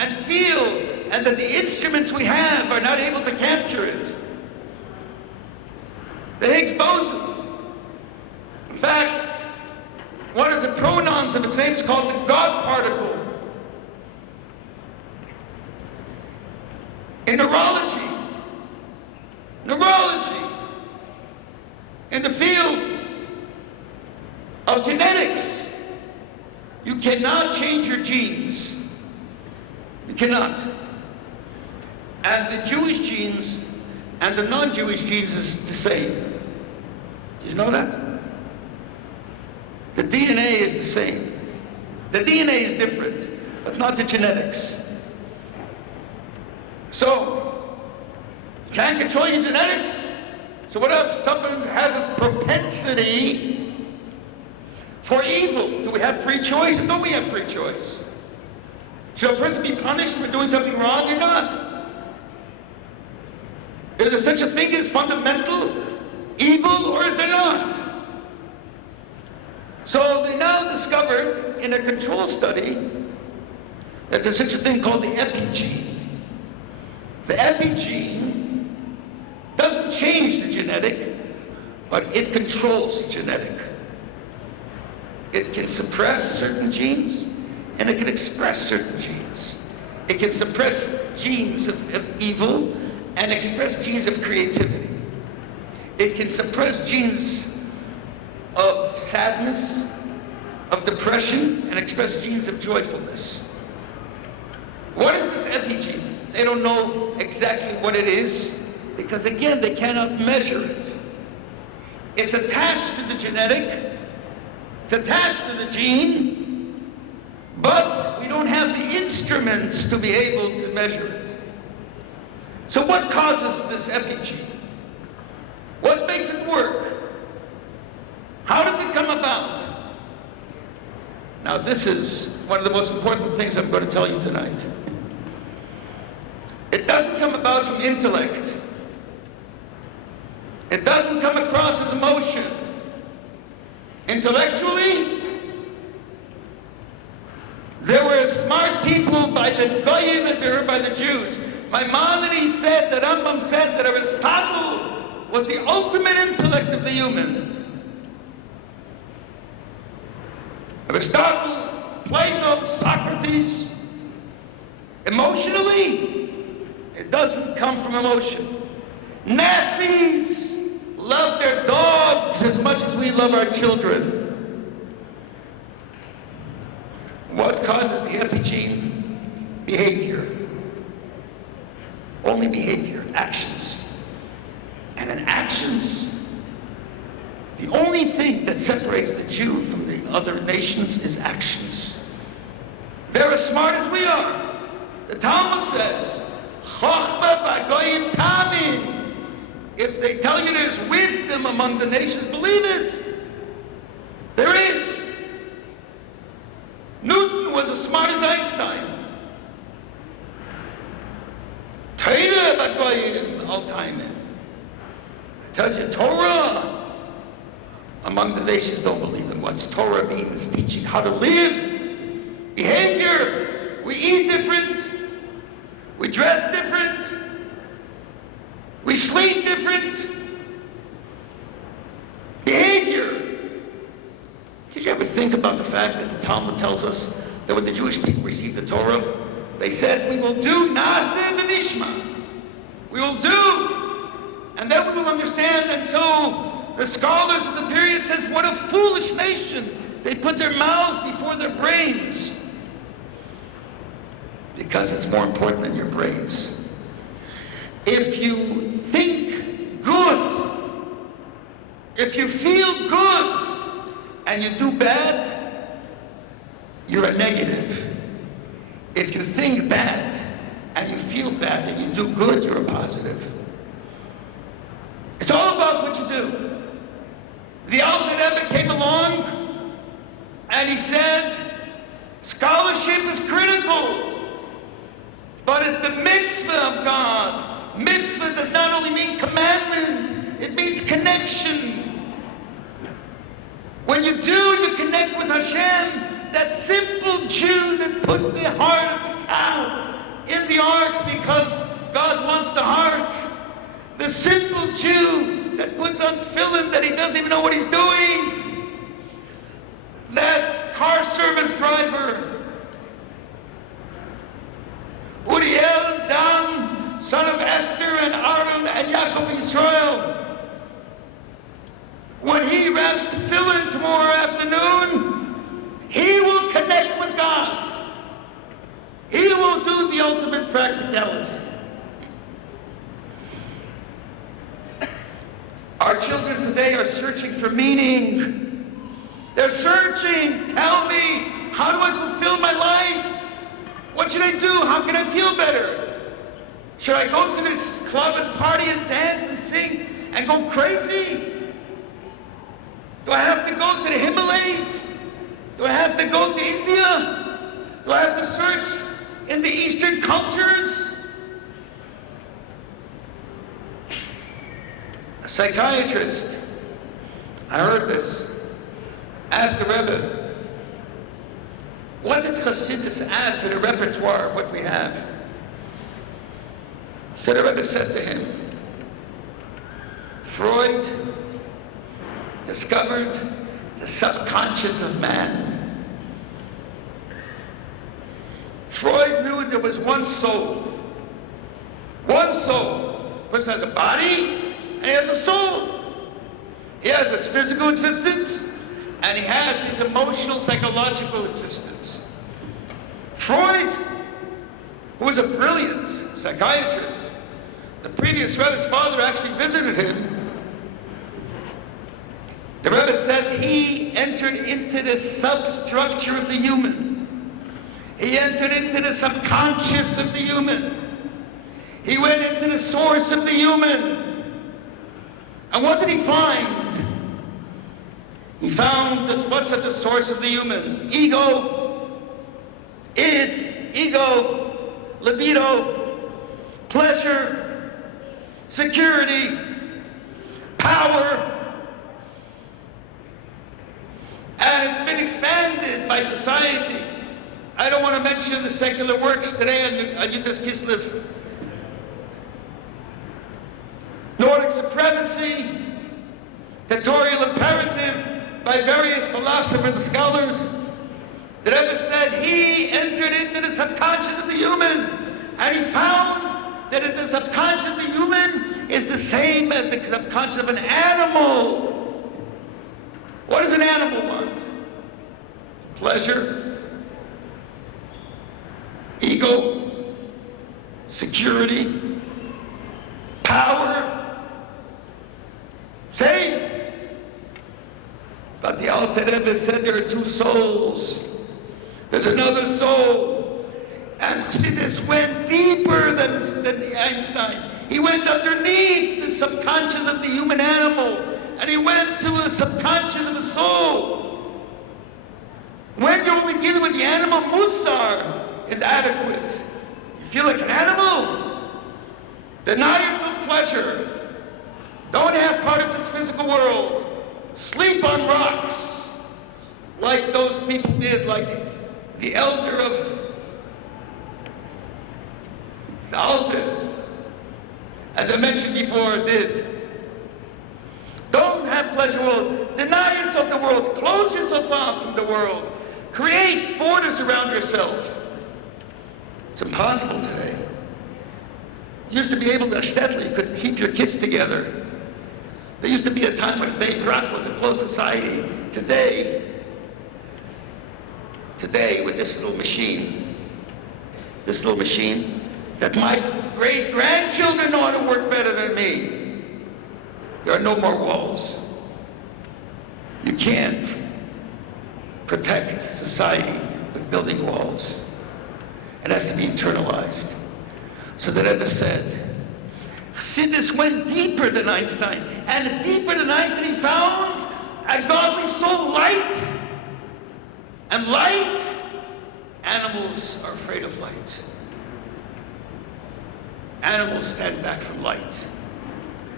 and feel, and that the instruments we have are not able to capture it. The Higgs boson. In fact, one of the pronouns of its name is called the God particle. In neurology, in the field of genetics, you cannot change your genes. You cannot. And the Jewish genes and the non-Jewish genes is the same. Did you know that? The DNA is the same. The DNA is different, but not the genetics. So, you can't control your genetics. So what if someone has this propensity for evil? Do we have free choice or don't we have free choice? Should a person be punished for doing something wrong or not? Is there such a thing as fundamental evil or is there not? So they now discovered in a control study that there's such a thing called the epigene. The epigene doesn't change the genetic, but it controls the genetic. It can suppress certain genes, and it can express certain genes. It can suppress genes of evil and express genes of creativity. It can suppress genes of sadness, of depression, and express genes of joyfulness. What is this epigene? They don't know exactly what it is, because again, they cannot measure it. It's attached to the genetic, it's attached to the gene, but we don't have the instruments to be able to measure it. So what causes this epigene? What makes it work? How does it come about? Now this is one of the most important things I'm going to tell you tonight. It doesn't come about from intellect. It doesn't come across as emotion. Intellectually, there were smart people by the Goyim as they were by the Jews. Maimonides said, the Rambam said that Aristotle was the ultimate intellect of the human. Aristotle, Plato, Socrates. Emotionally, it doesn't come from emotion. Nazis love their dogs as much as we love our children. What causes the epigene? Behavior. Only behavior, actions. And in actions, the only thing that separates the Jew from the other nations is actions. They're as smart as we are. The Talmud says, Chochma b'goyim tamin. If they tell you there's wisdom among the nations, believe it. There is. Newton was as smart as Einstein. Torah b'goyim al taimin. It tells you Torah among the nations don't believe in. What Torah means, teaching how to live, behavior. We eat different. We dress different. We sleep different. Behavior. Did you ever think about the fact that the Talmud tells us that when the Jewish people received the Torah, they said, we will do Naaseh v'nishma. We will do, and then we will understand. And so the scholars of the period says, what a foolish nation. They put their mouths before their brains. Because it's more important than your brains. If you think good, if you feel good, and you do bad, you're a negative. If you think bad, and you feel bad, and you do good, you're a positive. It's all about what you do. The Alter Rebbe came along, and he said, scholarship is critical, but it's the mitzvah of God. Mitzvah does not only mean commandment, it means connection. When you do, you connect with Hashem, that simple Jew that put the heart of the cow because God wants the heart. The simple Jew that puts on tefillin that he doesn't even know what he's doing. That car service driver. Uriel, Dan, son of Esther and Aaron and Yaakov Israel. When he wraps tefillin tomorrow afternoon, he will connect with God. He will do the ultimate practicality. Our children today are searching for meaning. They're searching. Tell me, how do I fulfill my life? What should I do? How can I feel better? Should I go to this club and party and dance and sing and go crazy? Do I have to go to the Himalayas? Do I have to go to India? Do I have to search in the Eastern cultures? A psychiatrist, I heard this, asked the Rebbe, what did Chassidus add to the repertoire of what we have? So the Rebbe said to him, Freud discovered the subconscious of man. Freud knew there was one soul. One soul. A person has a body and he has a soul. He has his physical existence and he has his emotional, psychological existence. Freud, who was a brilliant psychiatrist, the previous Rebbe's father actually visited him. The Rebbe said he entered into the substructure of the human. He entered into the subconscious of the human. He went into the source of the human. And what did he find? He found that what's at the source of the human? Ego, id, ego, libido, pleasure, security, power. And it's been expanded by society. I don't want to mention the secular works today on Yudis Kislev. Nordic supremacy, dictatorial imperative by various philosophers and scholars. The Rebbe said he entered into the subconscious of the human and he found that the subconscious of the human is the same as the subconscious of an animal. What does an animal want? Pleasure, ego, security, power. Same. But the Alter Rebbe said there are two souls. There's another soul. And Chassidus went deeper than Einstein. He went underneath the subconscious of the human animal. And he went to the subconscious of the soul. When you're only dealing with the animal, Musar is adequate. You feel like an animal? Deny yourself pleasure. Don't have part of this physical world. Sleep on rocks, like those people did, like the elder of the Alter, as I mentioned before, did. Don't have pleasure world. Deny yourself the world. Close yourself off from the world. Create borders around yourself. It's impossible today. You used to be able to, Shtetl, you could keep your kids together. There used to be a time when Beit Brak was a closed society. Today, with this little machine, that my great-grandchildren know how to work better than me. There are no more walls. You can't protect society with building walls. It has to be internalized. So the Rebbe said, Chassidus went deeper than Einstein. And deeper than Einstein, he found a godly soul, light. And light, animals are afraid of light. Animals stand back from light.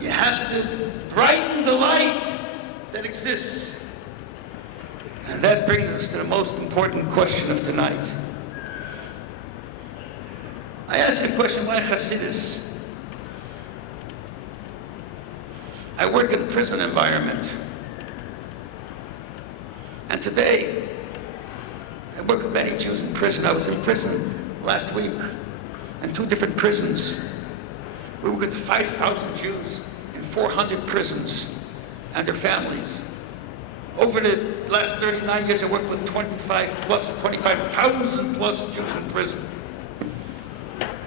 You have to brighten the light that exists. And that brings us to the most important question of tonight. I asked you a question, why Hasidus? I work in a prison environment. And today, I work with many Jews in prison. I was in prison last week, in 2 different prisons. We work with 5,000 Jews in 400 prisons and their families. Over the last 39 years, I worked with 25,000 plus Jews in prison.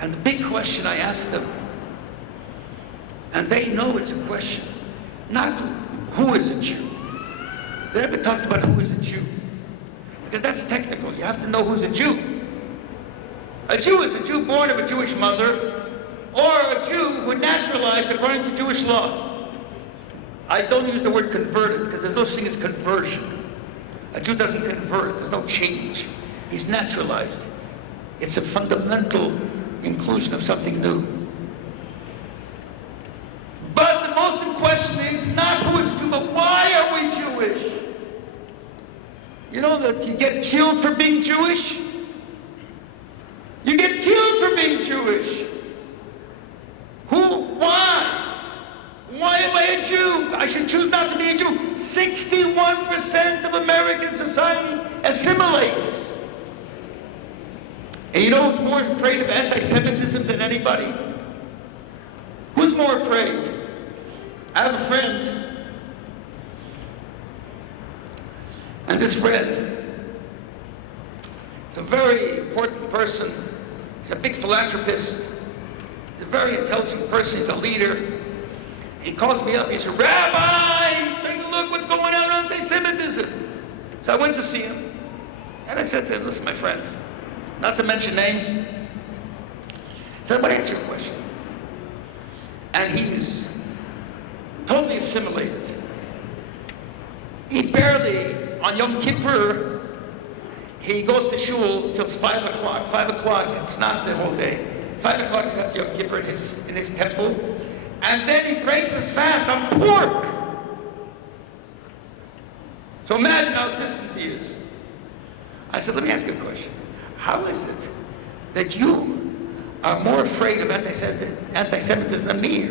And the big question I asked them, and they know it's a question, not who is a Jew. They never talked about who is a Jew. Because that's technical. You have to know who's a Jew. A Jew is a Jew born of a Jewish mother, or a Jew who naturalized according to Jewish law. I don't use the word converted, because there's no such thing as conversion. A Jew doesn't convert. There's no change. He's naturalized. It's a fundamental inclusion of something new. But the most important question is not who is Jew, but why are we Jewish? You know that you get killed for being Jewish? You get killed for being Jewish. Who? Why? Why am I a Jew? I should choose not to be a Jew. 61% of American society assimilates. And you know who's more afraid of anti-Semitism than anybody? Who's more afraid? I have a friend, and this friend is a very important person. He's a big philanthropist. He's a very intelligent person. He's a leader. He calls me up. He said, "Rabbi, take a look what's going on with anti-Semitism." So I went to see him, and I said to him, "Listen, my friend, not to mention names." I said, "Let me ask you a question." And he's totally assimilated. He barely, on Yom Kippur, he goes to Shul till it's 5 o'clock. 5 o'clock, it's not the whole day. 5 o'clock is after Yom Kippur in his temple. And then he breaks his fast on pork. So imagine how distant he is. I said, let me ask you a question. How is it that you are more afraid of anti-Semitism than me?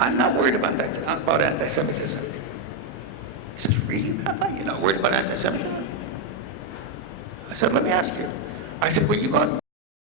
I'm not worried about anti-Semitism. He says, really, Rabbi? You're not worried about anti-Semitism? I said, let me ask you. I said, well, you got